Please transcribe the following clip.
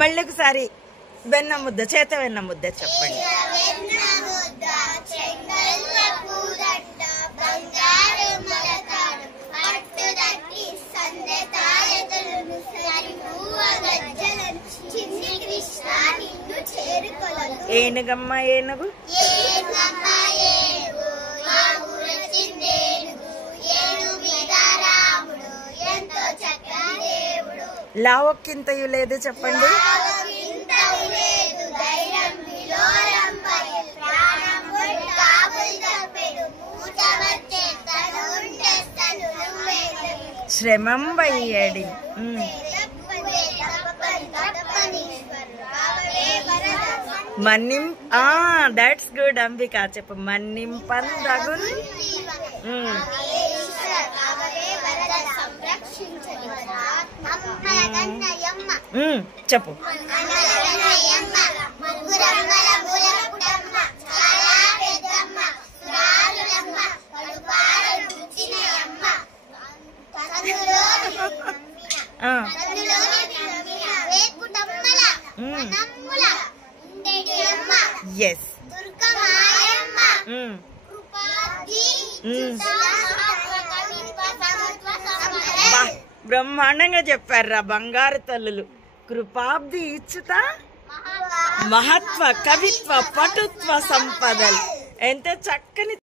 మళ్ళీ ఒకసారి వెన్న ముద్ద, చేత వెన్న ముద్ద చెప్పండి. ఏనుగమ్మ ఏనుగు, లావొక్కింతయు లేదు చెప్పండి. శ్రమం వయ్యడి. మన్నిం దట్స్ గుడ్ అంబిక. చెప్పు. మన్నింపందగున్. చెప్పు. Yes. బ్రహ్మాండంగా చెప్పారా బంగారు తల్లులు. కృపాబ్ది ఇచ్చుత మహత్వ కవిత్వ పటుత్వ సంపదలు. ఎంత చక్కని